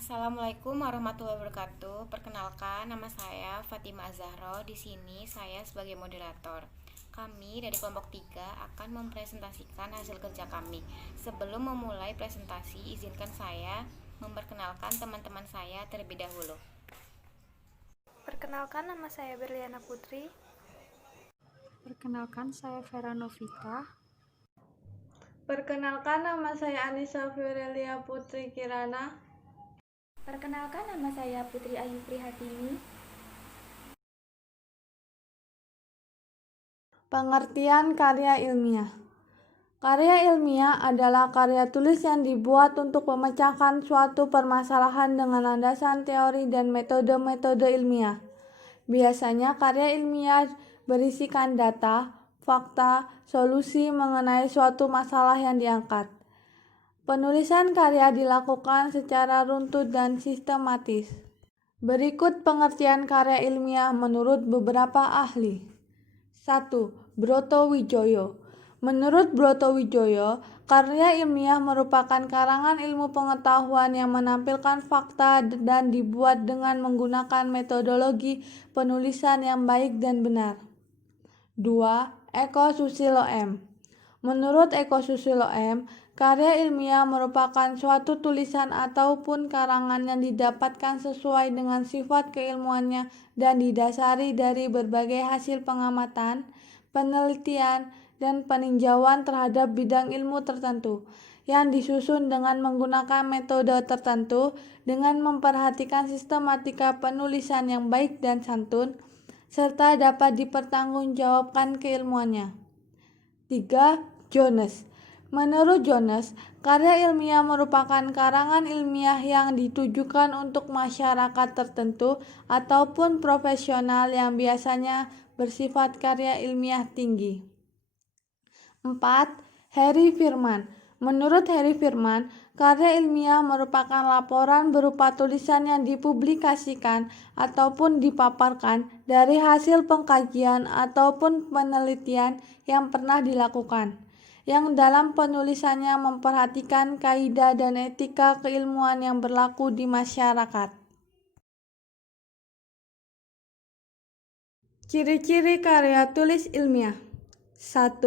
Assalamualaikum warahmatullahi wabarakatuh. Perkenalkan, nama saya Fatima Zahro. Di sini saya sebagai moderator. Kami dari kelompok 3 akan mempresentasikan hasil kerja kami. Sebelum memulai presentasi, izinkan saya memperkenalkan teman-teman saya terlebih dahulu. Perkenalkan, nama saya Berliana Putri. Perkenalkan, saya Vera Novita. Perkenalkan, nama saya Anissa Firelia Putri Kirana. Perkenalkan, nama saya Putri Ayu Prihatini. Pengertian karya ilmiah. Karya ilmiah adalah karya tulis yang dibuat untuk memecahkan suatu permasalahan dengan landasan teori dan metode-metode ilmiah. Biasanya karya ilmiah berisikan data, fakta, solusi mengenai suatu masalah yang diangkat. Penulisan karya dilakukan secara runtut dan sistematis. Berikut pengertian karya ilmiah menurut beberapa ahli. 1. Broto Wijoyo. Menurut Broto Wijoyo, karya ilmiah merupakan karangan ilmu pengetahuan yang menampilkan fakta dan dibuat dengan menggunakan metodologi penulisan yang baik dan benar. 2. Eko Susilo M. Menurut Eko Susilo M, karya ilmiah merupakan suatu tulisan ataupun karangan yang didapatkan sesuai dengan sifat keilmuannya dan didasari dari berbagai hasil pengamatan, penelitian, dan peninjauan terhadap bidang ilmu tertentu, yang disusun dengan menggunakan metode tertentu dengan memperhatikan sistematika penulisan yang baik dan santun, serta dapat dipertanggungjawabkan keilmuannya. 3. Jones. Menurut Jones, karya ilmiah merupakan karangan ilmiah yang ditujukan untuk masyarakat tertentu ataupun profesional yang biasanya bersifat karya ilmiah tinggi. 4. Harry Firman. Menurut Harry Firman, karya ilmiah merupakan laporan berupa tulisan yang dipublikasikan ataupun dipaparkan dari hasil pengkajian ataupun penelitian yang pernah dilakukan, yang dalam penulisannya memperhatikan kaidah dan etika keilmuan yang berlaku di masyarakat. Ciri-ciri karya tulis ilmiah. 1.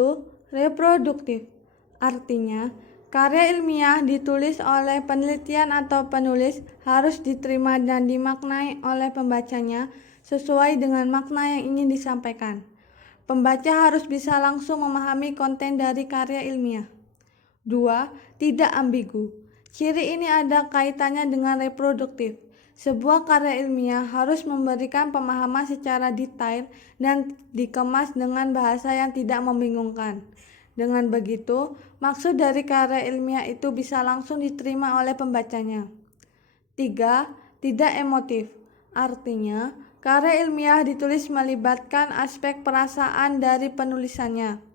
Reproduktif. Artinya, karya ilmiah ditulis oleh penelitian atau penulis harus diterima dan dimaknai oleh pembacanya sesuai dengan makna yang ingin disampaikan. Pembaca harus bisa langsung memahami konten dari karya ilmiah. 2. Tidak ambigu. Ciri ini ada kaitannya dengan reproduktif. Sebuah karya ilmiah harus memberikan pemahaman secara detail dan dikemas dengan bahasa yang tidak membingungkan. Dengan begitu, maksud dari karya ilmiah itu bisa langsung diterima oleh pembacanya. 3. Tidak emotif. Artinya, karya ilmiah ditulis melibatkan aspek perasaan dari penulisannya.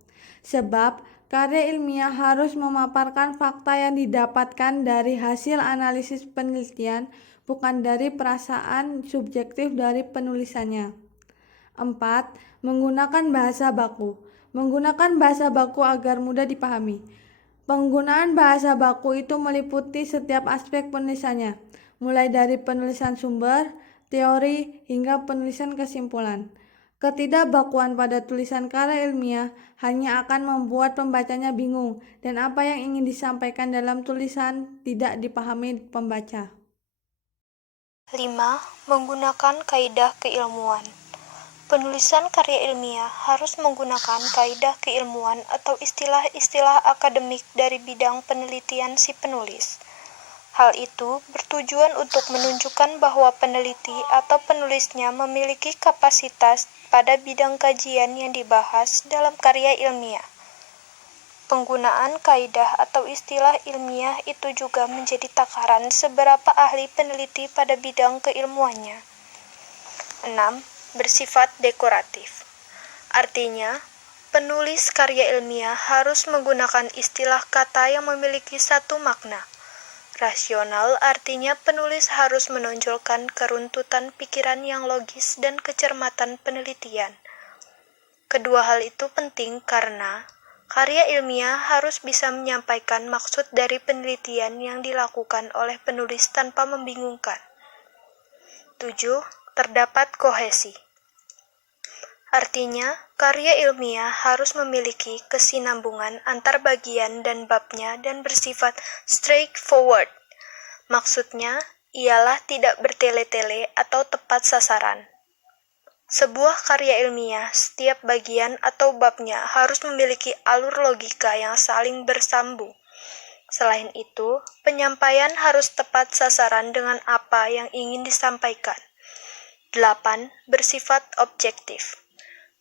Sebab, karya ilmiah harus memaparkan fakta yang didapatkan dari hasil analisis penelitian, bukan dari perasaan subjektif dari penulisannya. 4. Menggunakan bahasa baku. Menggunakan bahasa baku agar mudah dipahami. Penggunaan bahasa baku itu meliputi setiap aspek penulisannya, mulai dari penulisan sumber, teori, hingga penulisan kesimpulan. Ketidakbakuan pada tulisan karya ilmiah hanya akan membuat pembacanya bingung dan apa yang ingin disampaikan dalam tulisan tidak dipahami pembaca. 5. Menggunakan kaidah keilmuan. Penulisan karya ilmiah harus menggunakan kaidah keilmuan atau istilah-istilah akademik dari bidang penelitian si penulis. Hal itu bertujuan untuk menunjukkan bahwa peneliti atau penulisnya memiliki kapasitas pada bidang kajian yang dibahas dalam karya ilmiah. Penggunaan kaidah atau istilah ilmiah itu juga menjadi takaran seberapa ahli peneliti pada bidang keilmuannya. 6. Bersifat dekoratif. Artinya, penulis karya ilmiah harus menggunakan istilah kata yang memiliki satu makna. Rasional artinya penulis harus menonjolkan keruntutan pikiran yang logis dan kecermatan penelitian. Kedua hal itu penting karena Karya ilmiah harus bisa menyampaikan maksud dari penelitian yang dilakukan oleh penulis tanpa membingungkan. 7. Terdapat kohesi. Artinya, karya ilmiah harus memiliki kesinambungan antar bagian dan babnya dan bersifat straightforward. Maksudnya, ialah tidak bertele-tele atau tepat sasaran. Sebuah karya ilmiah, setiap bagian atau babnya harus memiliki alur logika yang saling bersambung. Selain itu, penyampaian harus tepat sasaran dengan apa yang ingin disampaikan. 8. Bersifat objektif.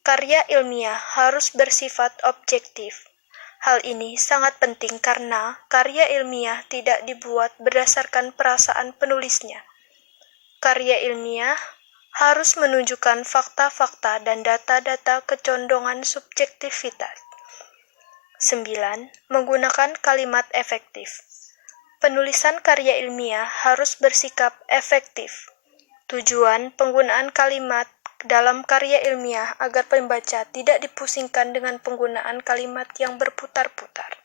Karya ilmiah harus bersifat objektif. Hal ini sangat penting karena karya ilmiah tidak dibuat berdasarkan perasaan penulisnya. Karya ilmiah harus menunjukkan fakta-fakta dan data-data kecondongan subjektivitas. 9. Menggunakan kalimat efektif. Penulisan karya ilmiah harus bersikap efektif. Tujuan penggunaan kalimat dalam karya ilmiah agar pembaca tidak dipusingkan dengan penggunaan kalimat yang berputar-putar.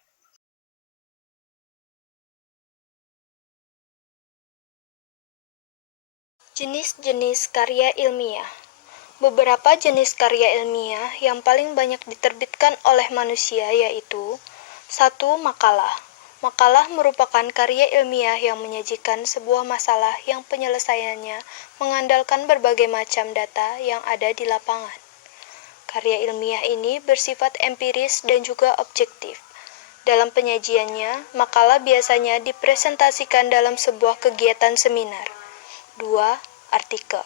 Jenis-jenis karya ilmiah. Beberapa jenis karya ilmiah yang paling banyak diterbitkan oleh manusia yaitu 1. Makalah. Makalah merupakan karya ilmiah yang menyajikan sebuah masalah yang penyelesaiannya mengandalkan berbagai macam data yang ada di lapangan. Karya ilmiah ini bersifat empiris dan juga objektif. Dalam penyajiannya, makalah biasanya dipresentasikan dalam sebuah kegiatan seminar. 2. Artikel.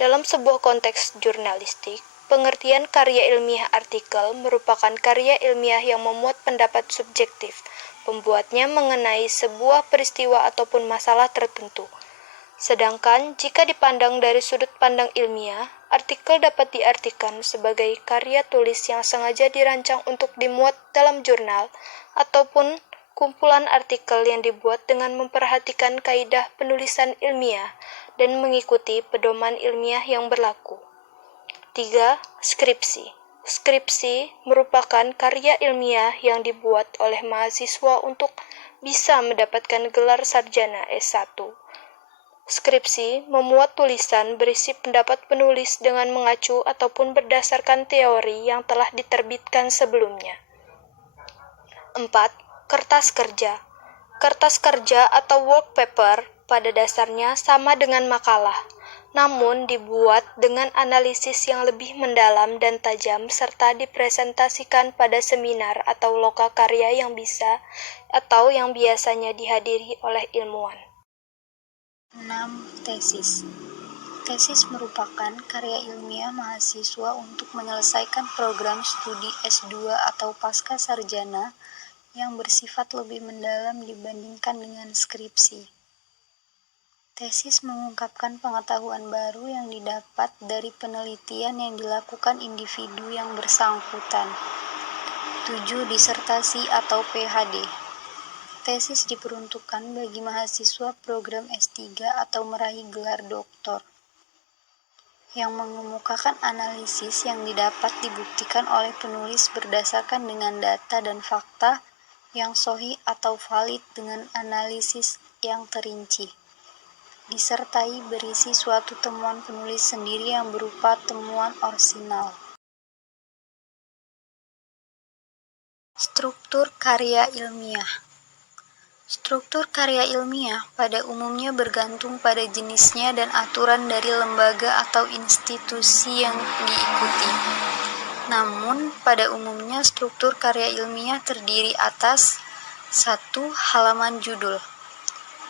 Dalam sebuah konteks jurnalistik, pengertian karya ilmiah artikel merupakan karya ilmiah yang memuat pendapat subjektif pembuatnya mengenai sebuah peristiwa ataupun masalah tertentu. Sedangkan jika dipandang dari sudut pandang ilmiah, artikel dapat diartikan sebagai karya tulis yang sengaja dirancang untuk dimuat dalam jurnal ataupun kumpulan artikel yang dibuat dengan memperhatikan kaidah penulisan ilmiah dan mengikuti pedoman ilmiah yang berlaku. 3. Skripsi. Skripsi merupakan karya ilmiah yang dibuat oleh mahasiswa untuk bisa mendapatkan gelar sarjana S1. Skripsi memuat tulisan berisi pendapat penulis dengan mengacu ataupun berdasarkan teori yang telah diterbitkan sebelumnya. 4. Kertas kerja. Kertas kerja atau work paper pada dasarnya sama dengan makalah, namun dibuat dengan analisis yang lebih mendalam dan tajam serta dipresentasikan pada seminar atau loka karya yang bisa atau yang biasanya dihadiri oleh ilmuwan. 6. Tesis. Tesis merupakan karya ilmiah mahasiswa untuk menyelesaikan program studi S2 atau pasca sarjana yang bersifat lebih mendalam dibandingkan dengan skripsi. Tesis mengungkapkan pengetahuan baru yang didapat dari penelitian yang dilakukan individu yang bersangkutan. 7. Disertasi atau PhD. Tesis diperuntukkan bagi mahasiswa program S3 atau meraih gelar doktor, yang mengemukakan analisis yang didapat dibuktikan oleh penulis berdasarkan dengan data dan fakta yang sahih atau valid dengan analisis yang terinci, disertai berisi suatu temuan penulis sendiri yang berupa temuan orisinal. Struktur karya ilmiah. Struktur karya ilmiah pada umumnya bergantung pada jenisnya dan aturan dari lembaga atau institusi yang diikuti. Namun, pada umumnya struktur karya ilmiah terdiri atas 1. Halaman judul.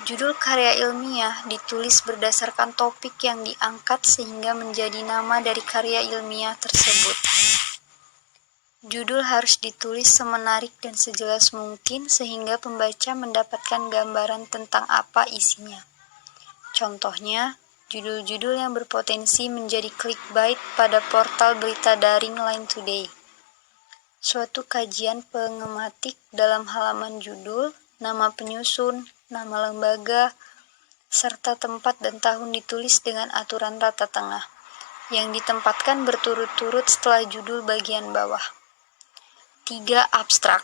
Judul karya ilmiah ditulis berdasarkan topik yang diangkat sehingga menjadi nama dari karya ilmiah tersebut. Judul harus ditulis semenarik dan sejelas mungkin sehingga pembaca mendapatkan gambaran tentang apa isinya. Contohnya, judul-judul yang berpotensi menjadi clickbait pada portal berita daring Line Today. Suatu kajian pengematik dalam halaman judul, nama penyusun, nama lembaga, serta tempat dan tahun ditulis dengan aturan rata tengah, yang ditempatkan berturut-turut setelah judul bagian bawah. 3. Abstrak.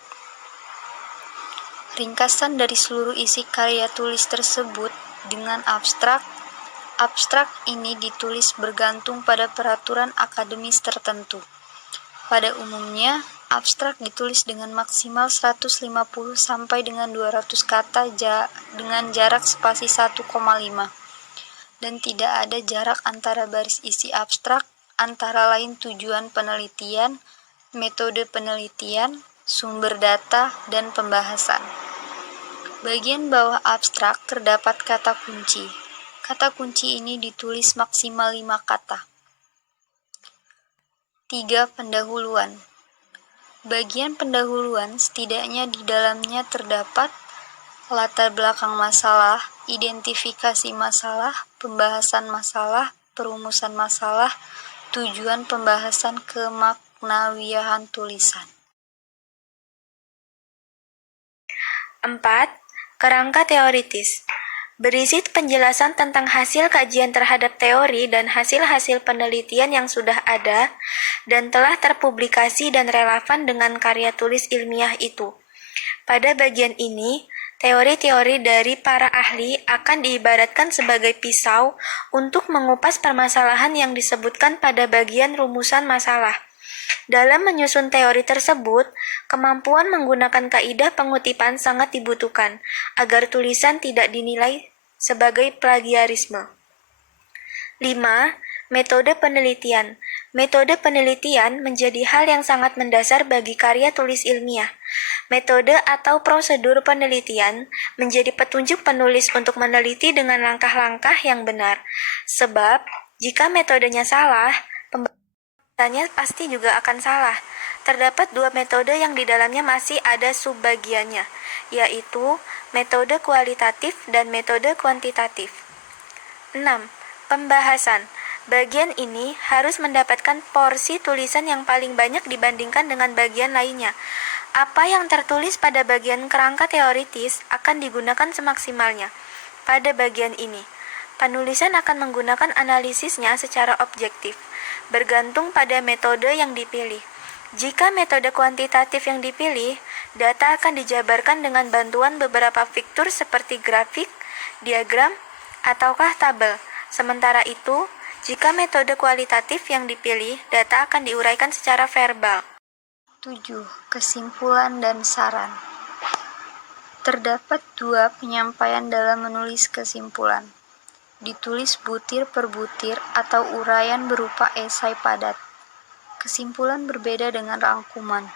Ringkasan dari seluruh isi karya tulis tersebut dengan abstrak. Abstrak ini ditulis bergantung pada peraturan akademis tertentu. Pada umumnya, abstrak ditulis dengan maksimal 150 sampai dengan 200 kata dengan jarak spasi 1,5 dan tidak ada jarak antara baris isi abstrak, antara lain tujuan penelitian, metode penelitian, sumber data, dan pembahasan. Bagian bawah abstrak terdapat kata kunci. Kata kunci ini ditulis maksimal 5 kata. 3. Pendahuluan. Bagian pendahuluan setidaknya di dalamnya terdapat latar belakang masalah, identifikasi masalah, pembahasan masalah, perumusan masalah, tujuan pembahasan, kemaknawiaan tulisan. 4. Kerangka teoritis. Berisi penjelasan tentang hasil kajian terhadap teori dan hasil-hasil penelitian yang sudah ada dan telah terpublikasi dan relevan dengan karya tulis ilmiah itu. Pada bagian ini, teori-teori dari para ahli akan diibaratkan sebagai pisau untuk mengupas permasalahan yang disebutkan pada bagian rumusan masalah. Dalam menyusun teori tersebut, kemampuan menggunakan kaidah pengutipan sangat dibutuhkan agar tulisan tidak dinilai sebagai plagiarisme. 5. Metode penelitian. Metode penelitian menjadi hal yang sangat mendasar bagi karya tulis ilmiah. Metode atau prosedur penelitian menjadi petunjuk penulis untuk meneliti dengan langkah-langkah yang benar. Sebab, jika metodenya salah, pembahasannya pasti juga akan salah. Terdapat 2 metode yang di dalamnya masih ada subbagiannya, yaitu metode kualitatif dan metode kuantitatif. 6. Pembahasan. Bagian ini harus mendapatkan porsi tulisan yang paling banyak dibandingkan dengan bagian lainnya. Apa yang tertulis pada bagian kerangka teoritis akan digunakan semaksimalnya. Pada bagian ini, penulisan akan menggunakan analisisnya secara objektif, bergantung pada metode yang dipilih. Jika metode kuantitatif yang dipilih, data akan dijabarkan dengan bantuan beberapa fitur seperti grafik, diagram, ataukah tabel. Sementara itu, jika metode kualitatif yang dipilih, data akan diuraikan secara verbal. 7. Kesimpulan dan saran. Terdapat 2 penyampaian dalam menulis kesimpulan. Ditulis butir per butir atau uraian berupa esai padat. Kesimpulan berbeda dengan rangkuman.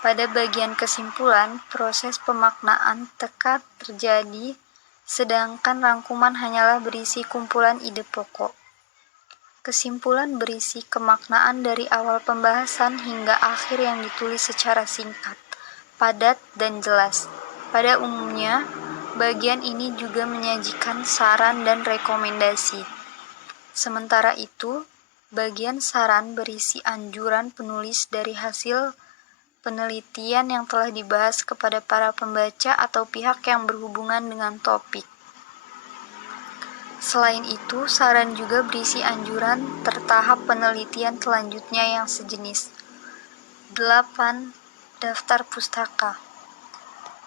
Pada bagian kesimpulan, proses pemaknaan tekad terjadi, sedangkan rangkuman hanyalah berisi kumpulan ide pokok. Kesimpulan berisi kemaknaan dari awal pembahasan hingga akhir yang ditulis secara singkat, padat, dan jelas. Pada umumnya, bagian ini juga menyajikan saran dan rekomendasi. Sementara itu, bagian saran berisi anjuran penulis dari hasil penelitian yang telah dibahas kepada para pembaca atau pihak yang berhubungan dengan topik. Selain itu, saran juga berisi anjuran tertahap penelitian selanjutnya yang sejenis. 8. Daftar pustaka.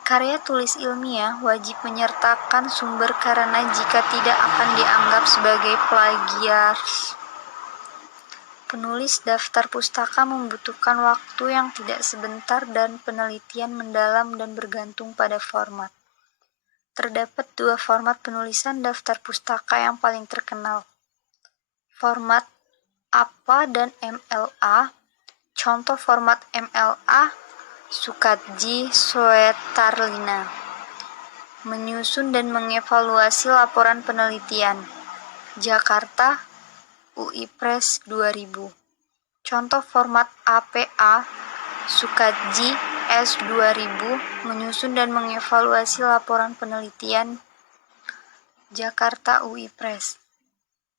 Karya tulis ilmiah wajib menyertakan sumber karena jika tidak akan dianggap sebagai plagiat. Penulis daftar pustaka membutuhkan waktu yang tidak sebentar dan penelitian mendalam dan bergantung pada format. Terdapat 2 format penulisan daftar pustaka yang paling terkenal. Format APA dan MLA. Contoh format MLA, Sukatji Soetarlina. Menyusun dan mengevaluasi laporan penelitian. Jakarta, UI Press 2000. Contoh format APA, Sukatji S2000, menyusun dan mengevaluasi laporan penelitian. Jakarta, UI Press.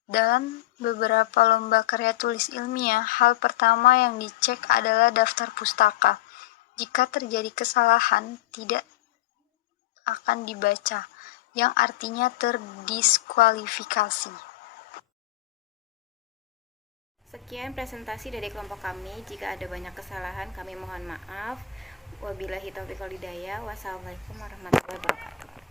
Dalam beberapa lomba karya tulis ilmiah, hal pertama yang dicek adalah daftar pustaka. Jika terjadi kesalahan, tidak akan dibaca, yang artinya terdiskualifikasi. Sekian presentasi dari kelompok kami. Jika ada banyak kesalahan, kami mohon maaf. Wabillahi taufiq wal hidayah. Wassalamualaikum warahmatullahi wabarakatuh.